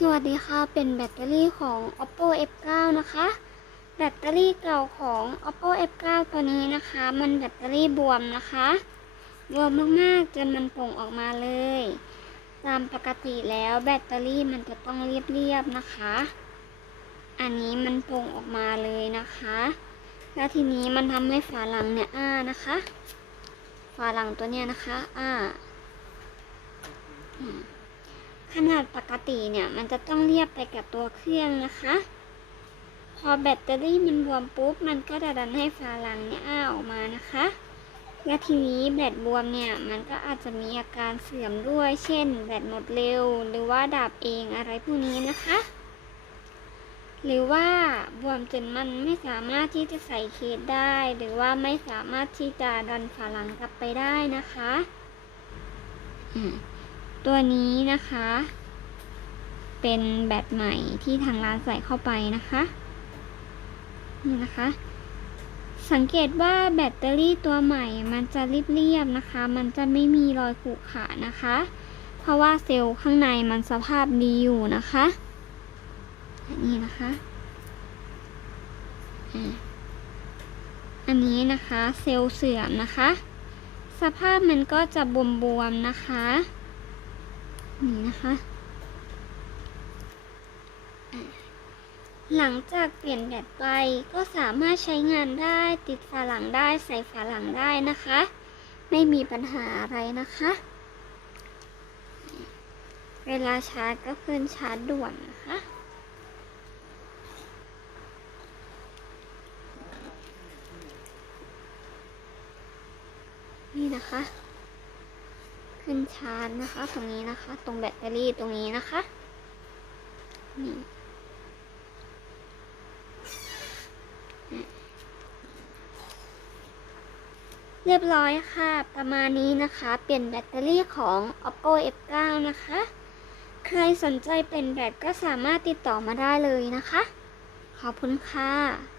สวัสดีค่ะ เป็นแบตเตอรี่ของ oppo f9 นะคะ แบตเตอรี่เก่าของ oppo f9 ตัวนี้นะคะ มันแบตเตอรี่บวมนะคะ บวมมากๆ จนมันโป่งออกมาเลย ตามปกติแล้วแบตเตอรี่มันจะต้องเรียบๆนะคะ อันนี้มันโป่งออกมาเลยนะคะ แล้วทีนี้มันทำให้ฝาหลังเนี่ยอ้านะคะ ฝาหลังตัวเนี้ยนะคะ อ้า ขนาดปกติเนี่ยมันจะต้องเรียบไปกับตัวเครื่องนะคะ พอแบตเตอรี่มันบวมปุ๊บ มันก็จะดันให้ฝาหลังเนี่ยอ้าออกมานะคะและทีนี้แบตบวมเนี่ยมันก็อาจจะมีอาการเสื่อมด้วย เช่น แบตหมดเร็ว หรือว่าดับเองอะไรพวกนี้นะคะ หรือว่าบวมจนมันไม่สามารถที่จะใส่เคสได้ หรือว่าไม่สามารถที่จะดันฝาหลังกลับไปได้นะคะ อืม ตัวนี้นะคะ เป็นแบตใหม่ที่ทางร้านใส่เข้าไปนะคะนี่นะคะ สังเกตว่าแบตเตอรี่ตัวใหม่ มันจะเรียบๆนะคะ มันจะไม่มีรอยขรุขระนะคะ เพราะว่าเซลล์ข้างในมันสภาพดีอยู่นะคะนี่นะคะอันนี้นะคะเซลล์เสื่อมนะคะ สภาพมันก็จะบวมๆนะคะ นะคะหลังจากเปลี่ยนแบตไปก็สามารถใช้งานได้ติดฝาหลังได้ใส่ฝาหลังได้นะคะ ไม่มีปัญหาอะไรนะคะ เวลาชาร์จก็ขึ้นชาร์จด่วนนะคะ นี่นะคะ ขึ้นชาร์จนะคะ ตรงนี้นะคะ ตรงแบตเตอรี่ตรงนี้นะคะนี่เรียบร้อยค่ะ ประมาณนี้นะคะ เปลี่ยนแบตเตอรี่ของ oppo f9 นะคะ ใครสนใจเปลี่ยนแบตก็สามารถติดต่อมาได้เลยนะคะ ขอบคุณค่ะ